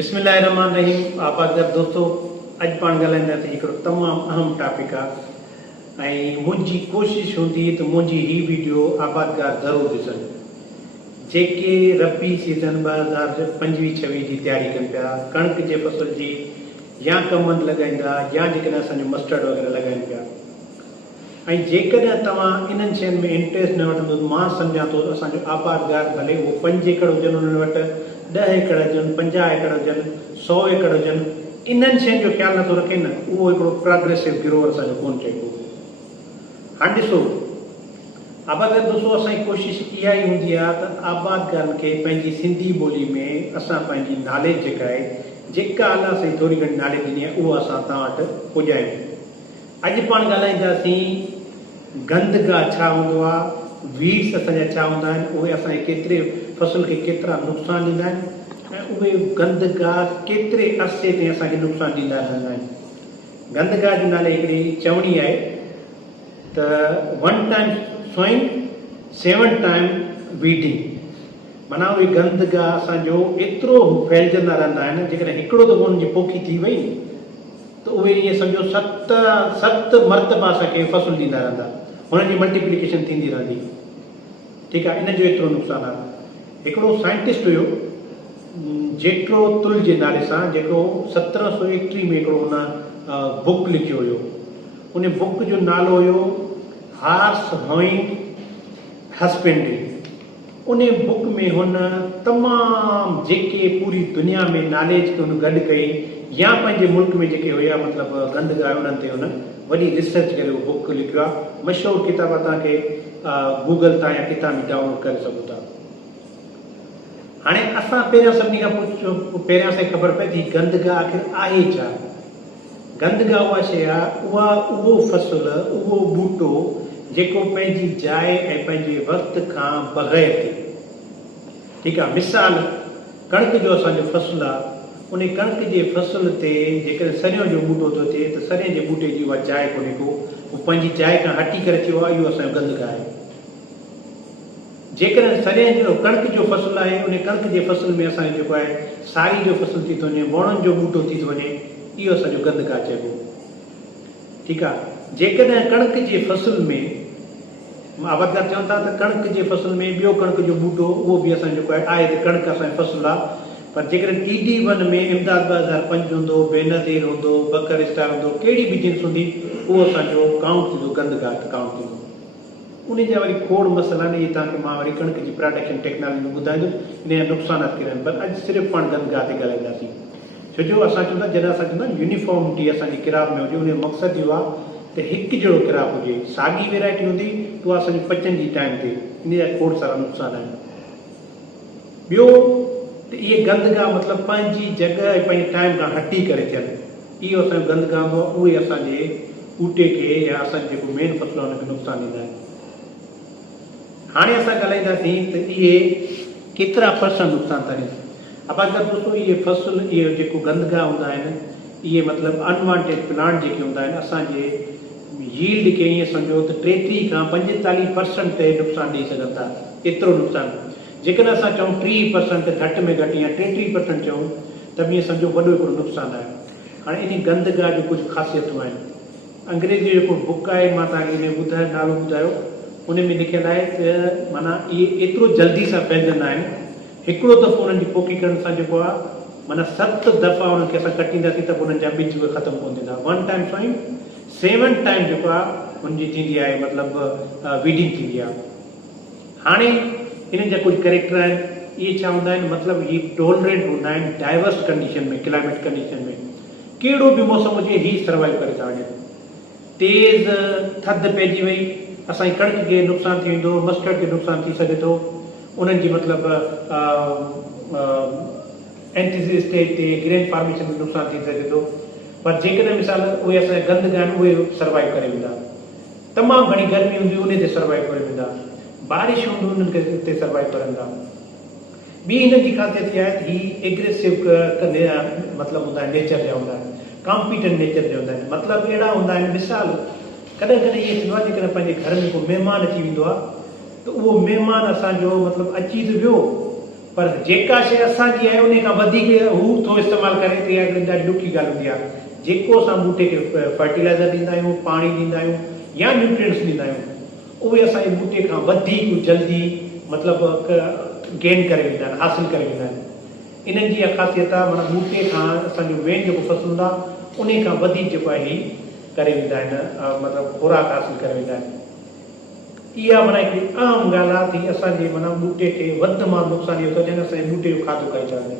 बिस्मिल्लाहिर्रहमानिर्रहीम। आबादगार दोस्तों, अॼु पाण ॻाल्हाईंदासीं हिकिड़ो तमामु अहम टॉपिक आहे ऐं मुंहिंजी कोशिशि हूंदी त मुंहिंजी हीअ वीडियो आबादगार ज़रूरु ॾिसनि जेके रबी सीज़न 2025-26 जी तयारी कनि पिया, कणिक जे फसल जी या कमंद लॻाईंदा या जेकॾहिं असांजो मस्टर्ड वग़ैरह लॻाइनि पिया। ऐं जेकॾहिं तव्हां इन्हनि शयुनि में इंट्रस्ट न वठंदो त मां सम्झां थो त असांजो आबादगार भले उहो 5 एकड़ हुजनि उन्हनि वटि, 10 एकड़ हुजनि, 50 एकड़ हुजनि, 100 एकड़ हुजनि, इन्हनि शयुनि जो ख़्यालु नथो रखे न, उहो हिकिड़ो प्रोग्रेसिव ग्रोवर असांजो कोन चइबो। हाणे ॾिसो, आबादगार दोस्तों, असांजी कोशिशि इहा ई हूंदी आहे त आबादगारनि खे पंहिंजी सिंधी ॿोली में असां पंहिंजी नॉलेज जेका आहे, जेका अलाह साईं थोरी घणी नॉलेज ॾिनी आहे, उहा असां तव्हां वटि पुॼायूं। अॼु पाण ॻाल्हाईंदासीं गंदगाह छा हूंदो आहे, वीड्स असांजा छा हूंदा आहिनि, उहे असांजे केतिरे फसल खे केतिरा नुक़सान ॾींदा आहिनि ऐं उहे गंदगाह केतिरे अरसे ताईं असांखे नुक़सान ॾींदा रहंदा आहिनि। गंदगाह जे नाले हिकिड़ी चवणी आहे त 1 टाइम सोइंग 7 टाइम वीडिंग, माना उहे गंदगाह असांजो एतिरो फैलजंदा रहंदा आहिनि, जेकॾहिं हिकिड़ो दफ़ो हुननि जी पोखी थी वई त उहे ईअं सम्झो 7 मरतबा असांखे फसल ॾींदा रहंदा, हुननि जी मल्टीप्लिकेशन थींदी रहंदी। ठीकु आहे, इन जो एतिरो नुक़सानु आहे। हिकिड़ो साइंटिस्ट हुयो जेको तुल जे नाले सां, जेको 1731 में हिकिड़ो हुन बुक लिखियो हुयो। उन बुक जो नालो हुयो हॉर्स होइंग हस्बेंड्री। उन बुक में हुन तमामु जेके पूरी दुनिया में नॉलेज खे हुन गॾु कई या पंहिंजे मुल्क में जेके हुया मतिलबु गंदगाह, उन्हनि ते हुन वॾी रिसर्च करे उहो बुक लिखियो आहे। मशहूरु किताब तव्हांखे गूगल तां या किताब में डाउनलोड करे सघो था। हाणे असां पहिरियों सभिनी खां पहिरियों असांखे ख़बर पए थी गंदगाह आख़िर आहे छा। गंदगाह उहा शइ आहे, उहो फसल, उहो ॿूटो जेको पंहिंजी जाइ ऐं पंहिंजे वक़्त खां बग़ैर थिए। ठीकु आहे, मिसाल कणिक जो असांजो फसल आहे, उन कणिक जे फसल ते जेकॾहिं सरियों जो ॿूटो थो थिए त सरियें जे ॿूटे जी उहा जाइ कोन्हे को, उहो पंहिंजी जाइ खां हटी करे थियो आहे, इहो असांजो गंदगाह आहे। जेकॾहिं सरियें जो कणिक जो फसल आहे, उन कणिक जे फसल में असांजो जेको आहे साई जो फसल थी थो वञे, वणनि जो ॿूटो थी थो वञे, इहो असांजो गंदगाह चइबो। ठीकु आहे, जेकॾहिं कणिक जे फसल में आबादगार चवनि था त कणिक जे फसल में ॿियो कणिक जो ॿूटो उहो बि असांजो जेको आहे त कणिक असांजी फसल आहे, पर जेकॾहिं TD1 में इमदाद 2005 हूंदो, बेनज़ीर हूंदो, बकर स्टार हूंदो, कहिड़ी बि जिन्स हूंदी, उहो असांजो काउंट थींदो, गंदगाह काउंट थींदो। उन जा वरी खोड़ मसइला आहिनि, इहे तव्हांखे मां वरी कणिक जी प्रोडक्शन टेक्नोलॉजी में ॿुधाईंदुसि, इन जा नुक़सानात कहिड़ा आहिनि। पर अॼु सिर्फ़ु पाण गंदगाह ते ॻाल्हाईंदासीं, छो जो असां चवंदा जॾहिं असां चवंदा यूनिफॉर्मिटी असांजी किराब में हुजे, उन जो मक़सदु इहो आहे त हिकु जहिड़ो किराब हुजे। साॻी वैरायटी हूंदी त उहा असांजी पचनि जी टाइम ते, इन जा खोड़ सारा नुक़सान आहिनि। ॿियो त इहे गंदगाह मतिलबु पंहिंजी जॻह ऐं पंहिंजे टाइम खां हटी करे थियनि, इहो असांजो गंदगाह हूंदो आहे, उहे असांजे ॿूटे खे या असांजो जेको मेन फसल आहे हुनखे नुक़सानु ॾींदा आहिनि। हाणे असां ॻाल्हाईंदासीं त इहे केतिरा % नुक़सान था ॾियनि। आबादगार दोस्तों, इहे फसल, इहे जेको गंदगाह हूंदा आहिनि, इहे मतिलबु अनवांटेड प्लांट जेके हूंदा आहिनि, असांजे यील्ड खे ईअं सम्झो त 33 खां 45% ते नुक़सानु ॾेई सघनि था। एतिरो नुक़सानु, जेकॾहिं असां चऊं 30% घटि में घटि या 33% चऊं त बि ईअं सम्झो वॾो हिकिड़ो नुक़सानु आहे। हाणे इन गंदगाह जूं कुझु ख़ासियतूं आहिनि। अंग्रेजी जेको बुक आहे, मां तव्हांखे इन ॿुधायो, नालो ॿुधायो, उन में लिखियलु आहे त माना इहे एतिरो जल्दी सां फैलजंदा आहिनि, हिकिड़ो दफ़ो उन्हनि जी पोखी करण सां जेको आहे माना 7 दफ़ा उन्हनि खे असां कटींदासीं त उन्हनि जा ॿिज उहे ख़तमु कोन थींदा। 1 टाइम सोइंग 7 टाइम जेको आहे हुनजी थींदी आहे, मतिलबु वीडिंग थींदी आहे। हाणे इन्हनि जा कुझु करेक्टर आहिनि, इहे छा हूंदा आहिनि, मतिलबु इहे टॉलरेंट हूंदा आहिनि डाइवर्स कंडीशन में, क्लाइमेट कंडीशन में, कहिड़ो बि मौसम हुजे हीअ सर्वाइव करे था वञनि। तेज़ थधि पइजी वई, असांजी कणिक खे नुक़सानु थी वेंदो, मस्टर्ड खे नुक़सानु थी सघे थो, उन्हनि जी मतिलबु एंटीसिस स्टेज ते ग्रेन फॉर्मेशन में नुक़सानु थी सघे थो। पर जेकॾहिं मिसाल उहे असांजा गंदगाह आहिनि, उहे सर्वाइव करे वेंदा। तमामु घणी गर्मी हूंदी, उन ते सर्वाइव करे वेंदा। बारिश हूंदी, उन्हनि खे ते सर्वाइव करंदा। ॿी हिन जी ख़ासियत इहा आहे त हीअ एग्रेसिव मतिलबु हूंदा आहिनि, नेचर जा हूंदा आहिनि, कॉम्पिटेंट नेचर जा हूंदा आहिनि। मतिलबु अहिड़ा हूंदा आहिनि, मिसाल कॾहिं कॾहिं इहे थींदो आहे जेकॾहिं पंहिंजे घर में को महिमान अची वेंदो आहे त उहो महिमान असांजो मतिलबु अची त वियो, पर जेका शइ असांजी आहे उन खां वधीक हू थो इस्तेमालु करे त इहा हिकिड़ी ॾाढी ॾुखी ॻाल्हि हूंदी आहे। जेको असां ॿूटे खे फर्टिलाइज़र ॾींदा आहियूं, पाणी ॾींदा आहियूं या न्यूट्रिएंट्स ॾींदा आहियूं, उहे असांजे ॿूटे खां वधीक जल्दी मतिलबु गेन करे वेंदा आहिनि, हासिलु करे वेंदा आहिनि। इन्हनि जी इहा ख़ासियत आहे, माना ॿूटे खां असांजो मेन जेको फसल हूंदो आहे उन खां वधीक जेको आहे ही करे वेंदा आहिनि, मतिलबु खुराक हासिलु करे वेंदा आहिनि। इहा माना हिकिड़ी अहम ॻाल्हि आहे की असांजे माना ॿूटे खे वधि मां नुक़सानु इहो थो थिए असांजे ॿूटे जो खाधो खाई था वञनि।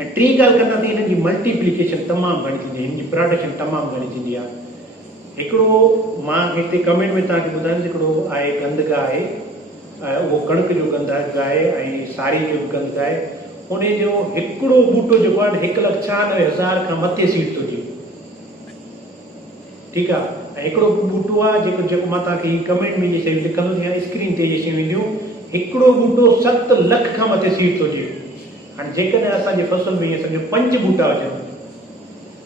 ऐं टी ॻाल्हि कंदासीं, हिननि जी मल्टीप्लिकेशन तमामु घणी थींदी आहे, हिन जी प्रोडक्शन तमामु घणी थींदी आहे। हिकिड़ो मां हिते कमेंट में तव्हांखे ॿुधायां, हिकिड़ो आहे गंदगा आहे, उहो कणिक जो गंदगा आहे ऐं साड़ी जो बि गंदगा आहे। उन जो हिकिड़ो ॿूटो जेको आहे 1,96,000 खां मथे सीड थो अचे, ठीकु आहे। ऐं हिकिड़ो ॿूटो आहे जेको मां तव्हांखे कमेंट में इहे शयूं लिखंदुसि या स्क्रीन ते इहे शयूं ईंदियूं, हिकिड़ो ॿूटो 7 लख खां मथे सीड थो अचे। हाणे जेकॾहिं असांजे फसल में ईअं सम्झो 5 ॿूटा हुजनि,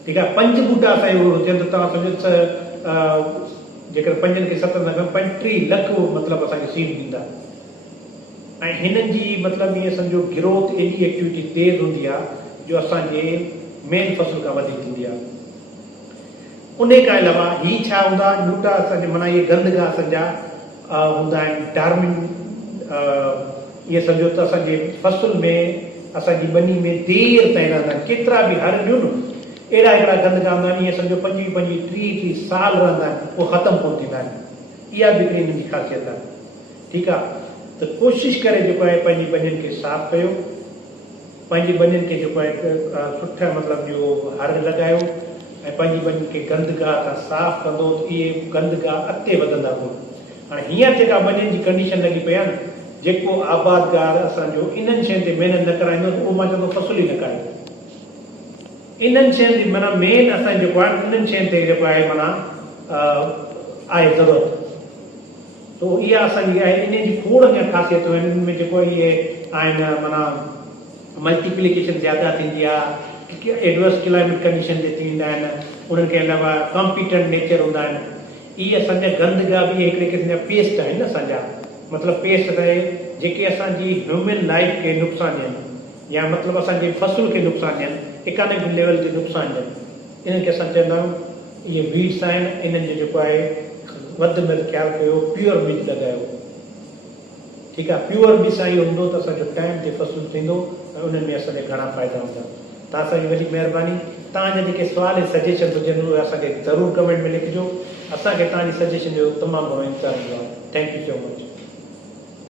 ठीकु आहे, 5 ॿूटा असांजे हुजनि त तव्हां सम्झो जेकर 5 खे 7 लख 35 लख मतिलबु असांखे सीड ॾींदा। ऐं हिननि जी मतिलबु ईअं सम्झो ग्रोथ एॾी एक्टिविटी तेज़ हूंदी आहे जो असांजे मेन फसल खां वधीक थींदी आहे। उन खां अलावा ही छा हूंदा ॿूटा असांजे माना इहे गंदगा असांजा हूंदा आहिनि डार्मिन, ईअं सम्झो त असांजे फसल में असांजी ॿनी में देरि ताईं रहंदा आहिनि। केतिरा बि हर ॾियो न अहिड़ा हिकिड़ा गंदगा हूंदा आहिनि, ईअं सम्झो 25 30 साल रहंदा आहिनि, उहे ख़तमु कोन थींदा आहिनि। इहा बि हिकिड़ी हिननि जी ख़ासियत आहे, ठीकु आहे। त कोशिशि करे जेको आहे पंहिंजी ॿनियुनि खे साफ़ु कयो, पंहिंजी ॿनियुनि खे जेको आहे सुठा मतिलबु जो हर लॻायो ऐं पंहिंजी ॿनियुनि खे गंदगा खां साफ़ु कंदो त इहे गंदगा अॻिते वधंदा कोन। हाणे हींअर जेका ॿनियुनि जी कंडीशन लॻी पई आहे न, जेको आबादगार असांजो इन्हनि शयुनि ते महिनत न कराईंदो उहो मां चवंदो फसल ई न कराईंदो। इन्हनि शयुनि जी माना मेन असांजो जेको आहे इन्हनि शयुनि ते जेको आहे माना आहे ज़रूरत। तो इहा असांजी आहे, इन जी खोड़ अञा ख़ासियतूं आहिनि। इन्हनि में जेको इहे आहिनि माना मल्टीप्लिकेशन ज़्यादा थींदी आहे, एडवर्स क्लाइमेट कंडीशन ते थींदा आहिनि, उन्हनि खे अलावा कॉम्पिटेंट नेचर हूंदा आहिनि। इहे असांजा गंदगा बि हिकिड़े क़िस्म जा पेस्ट आहिनि न असांजा, मतिलबु पेस्ट आहे जेके असांजी ह्यूमन लाइफ खे नुक़सानु ॾियनि या मतिलबु असांजे फसल खे नुक़सानु ॾियनि, इकोनॉमिक लेवल ते नुक़सानु ॾियनि। इन्हनि खे असां चवंदा आहियूं इहे वीड्स आहिनि। इन्हनि जो जेको आहे वधि में वधि ख़्यालु कयो, प्योर बीज लॻायो, ठीकु आहे। प्योर बीज सां इहो हूंदो त असांजो टाइम ते फसल थींदो ऐं उन्हनि में असांखे घणा फ़ाइदा हूंदा। तव्हां असांजी वॾी महिरबानी। तव्हांजा जेके सुवाल ऐं सजेशन हुजनि उहे असांखे ज़रूरु कमेंट में लिखिजो। असांखे तव्हांजी सजेशन जो तमामु घणो इंतज़ारु हूंदो आहे। Thank you so much.